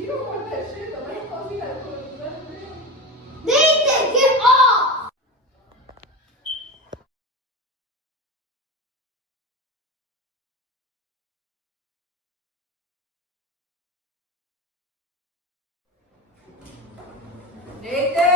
You don't want that shit. The light bulb, you gotta put it in the room. Nathan, get off! Nathan!